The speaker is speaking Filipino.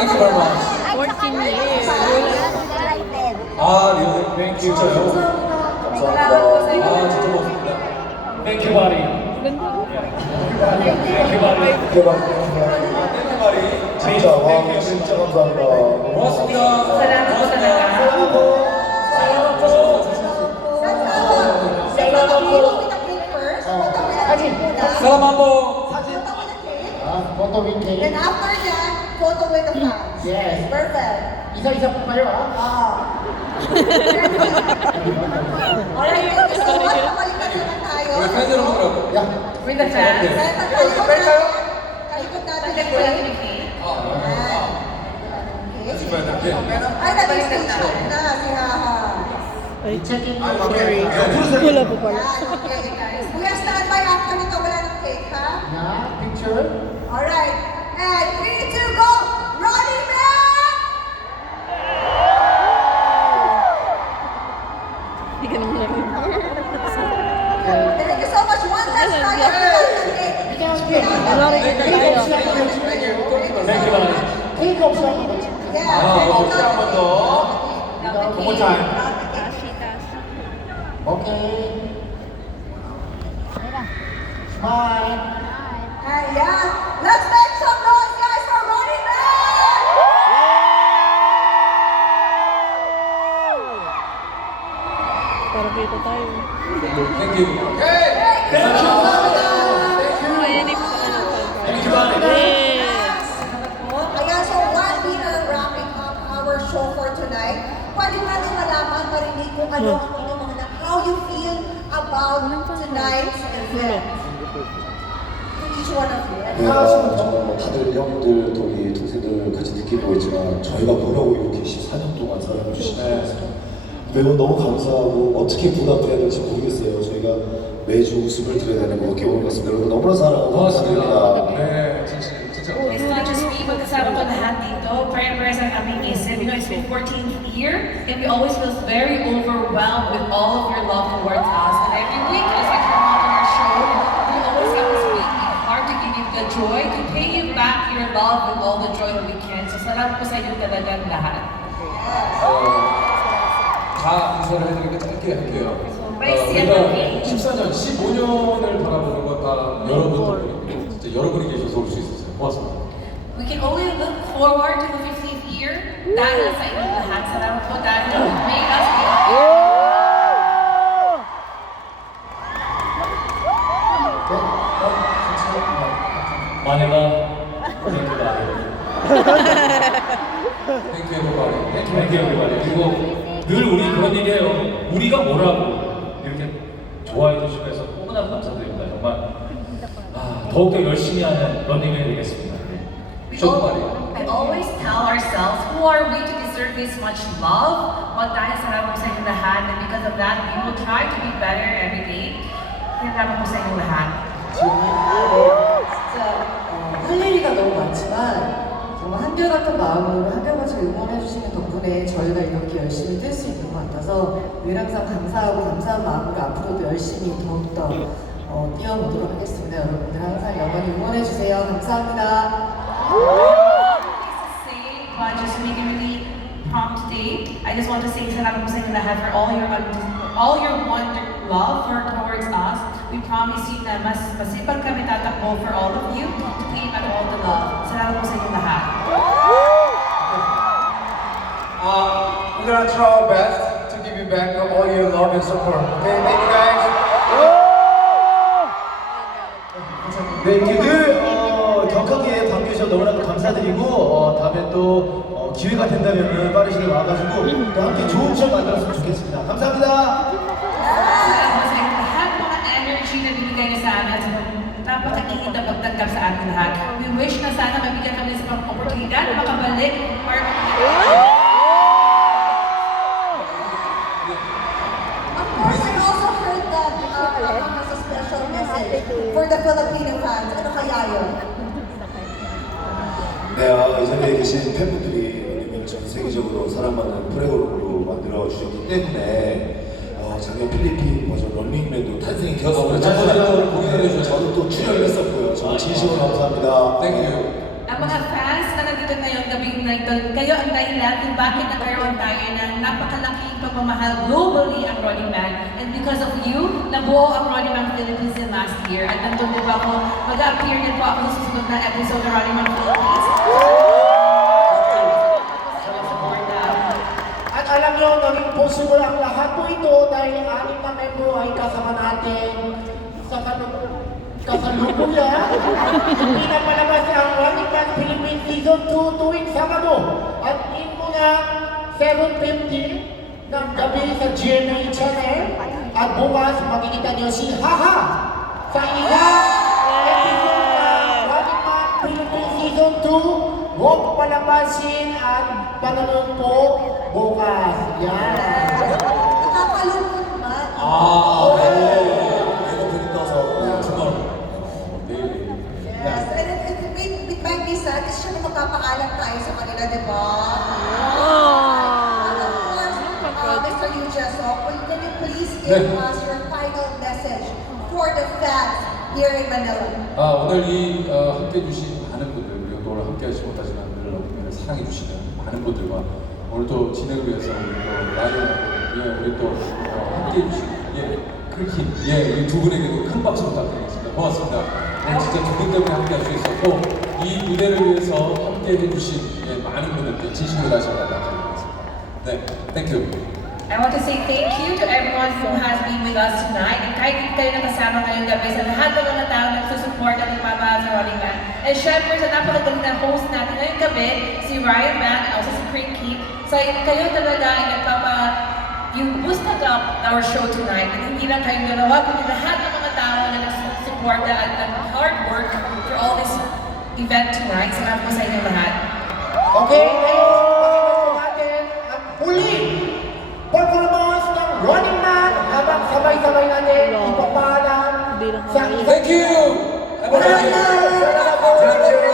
Thank you very much. 14 years. 아, 리얼. Thank you. 진짜요? 감사합니다. 아, 진짜 고맙습니다. Thank you, buddy. Ganda. Thank you, buddy. 대박. 땡큐 마리. 진짜, 와, 진짜 감사합니다. 고맙습니다. 고맙습니다. 사람 한 번. Photo with cake. Then after that, photo with the fans. Yes. Perfect. Isa-isa po kayo Alright, thank you so much. Kapalitan naman tayo. 우리 팬 여러분들하고. Yeah. With the fans. Talikod natin yung cake. Okay. Ay, nag-stage na si Haha. Ay, Check-in po. sorry. Wala po pala. Okay, guys. Kuya, standby after nito. Wala ng cake, ha? Yeah, picture. Alright. And 3, 2, go! Running Man! Hindi ka naman namin. Thank you so much. One last tayo. Wala rin kita tayo. Thank you, buddy. Cake 없이 한번 더. Yeah. 혹시 한 번 더. One more time. Tashi, tashi. Okay. Smile. And yeah, let's make some noise, guys, for Running Man! Para kita tayo. Thank you. Okay. Ay, hindi ko pa alam. Thank you, buddy. Yes. Ayan, so while we are wrapping up our show for tonight, pwede natin malaman, marinig kung ano ang inyong mga how you feel about tonight's event. Each one of you. 네, 정말 뭐 다들 형들 또 우리 동생들 같이 느끼고 있지만 저희가 뭐라고 이렇게 14년 동안 사랑해 주시는 매우 너무 감사하고 어떻게 보답해야 될지 모르겠어요. 저희가 매주 웃음을 드려야 되는 것 오늘 같습니다. 여러분 너무나 사랑하고 고맙습니다. 감사합니다. 네, 진짜 It's not just me, magkasama ko lahat dito. Pare-pares ang aming isip. You know, it's been 14th year, and we always feel very overwhelmed with all of your love towards us. And every week, as we come out on our show, we always have this big heart to give you the joy, to pay you back your love with all the joy that we can. So salamat po sa inyo talagang lahat. 다 인사를 해드리니까 짧게 할게요. 빨리 우리가 14년, 15년을 바라보는 건 다 여러분들, 진짜 여러분이 계셔서 올 수 있었어요. 고맙습니다. We can only look forward to the 15th year. Dahil sa inyong lahat. Salamat po dahil made us feel 마네가 Thank you, buddy. Thank you, everybody. Thank you, everybody. 그리고 늘 우리 그런 얘기해요. 우리가 뭐라고 이렇게 좋아해 주시고 해서 너무나 감사드립니다. 정말 더욱더 열심히 하는 런닝맨이 되겠습니다. I always tell ourselves, who are we to deserve this much love? But dahil sa naman po sa inyong lahat, and because of that, we will try to be better every day. Salamat po sa inyong lahat. 진짜 할 얘기가 너무 많지만 정말 한결같은 마음으로 한결같이 응원해주시는 덕분에 저희가 이렇게 열심히 뛸 수 있는 것 같아서 늘 항상 감사하고 감사한 마음으로 앞으로도 열심히 더욱더 뛰어보도록 하겠습니다. 여러분들 항상 영원히 응원해주세요. 감사합니다. But just to make it really prompt today, I just want to say salamat po sa inyong lahat for all your wonder love towards us. We promise you na mas masipag kami tatakbo for all of you to pay back all the love. Salamat po sa inyong lahat. We're gonna try our best to give you back all your love and support. Okay, thank you guys. 네, 이렇게 늘 격하게 반겨주셔서 너무나도 감사드리고 다음에 또 기회가 된다면 빠른 시간에 와가지고 또 함께 좋은 시간 만들었으면 좋겠습니다. 감사합니다. Salamat po sa inyong lahat, mga energy na binigay niyo sa amin at napakainit na pagtanggap sa amin lahat. We wish na sana mabigyan kami sa oportunidad na makabalik or Of course, I also heard that there's a special message for the Filipino fans. Ano kaya yun? 네, 이 자리에 계신 팬분들이 런닝맨을 전 세계적으로 사랑받는 프로그램으로 만들어 주셨기 때문에 작년 필리핀 버전 런닝맨도 탄생이 되었습니다. 맞아요. 공연해 주셔서 저도 또 출연을 했었고요. 정말 진심으로 감사합니다. Thank you. ang mga fans na nandito ngayong gabing na ito, kayo ang dahilan kung bakit nagkaroon tayo ng napakalaking pagmamahal globally ang Running Man. And because of you, nabuo ang Running Man Philippines din last year. At nandun din po ako, mag-appear din po ako sa susunod na episode ng Running Man Philippines. At alam nyo, naging possible ang lahat po ito dahil ang anim na membro ay kasama natin sa kasalukuyan. Pinapalabas ang Running Man Philippines Season 2 tuwing Sabado at muna 7:50 ng gabi sa GMA Channel. At bukas makikita nyo si Haha sa isang episode ng Running Man Philippines Season 2. Huwag palabasin at panonood po bukas. Yan. Nakakalungkot man. Yes, and it might be sad kasi syempre magpapaalam tayo sa kanila, di ba? And of course, Mr. Yu Jesok, can you please give us your final message for the fans here in Manila? 오늘 이 함께 해주신 많은 분들 그리고 또 오늘 함께 하지 못하지만 늘 오늘 사랑해 주시는 많은 분들과 오늘 또 진행을 위해서 우리 또 라이언하고 우리 또 함께 해주신 크리킨 우리 두 분에게도 큰 박수 부탁드리겠습니다. 고맙습니다. 오늘 진짜 두 분 때문에 함께 할 수 있었고 이 무대를 위해서 함께 해주신 많은 분들께 진심으로 다시 한번 감사드리겠습니다. 네, 땡큐. I want to say thank you to everyone who has been with us tonight. And kahit hindi kayo nakasama ngayong gabi, sa lahat ng mga tao na nagsusuporta ng pamahal sa Running Man. And syempre sa napakagaling na host natin ngayong gabi, si Ryan Mack and also si Craig Keith. So kayo talaga ay you boosted up our show tonight. And hindi lang kayong dalawa, kundi lahat ng mga tao na nagsusuporta at hard work for all this event tonight. Salamat po sa inyo lahat. Okay, ngayon, pakinggan po natin ang huling performance ng Running Man habang sabay-sabay natin ipapaalam sa isang Thank you. Have a good day.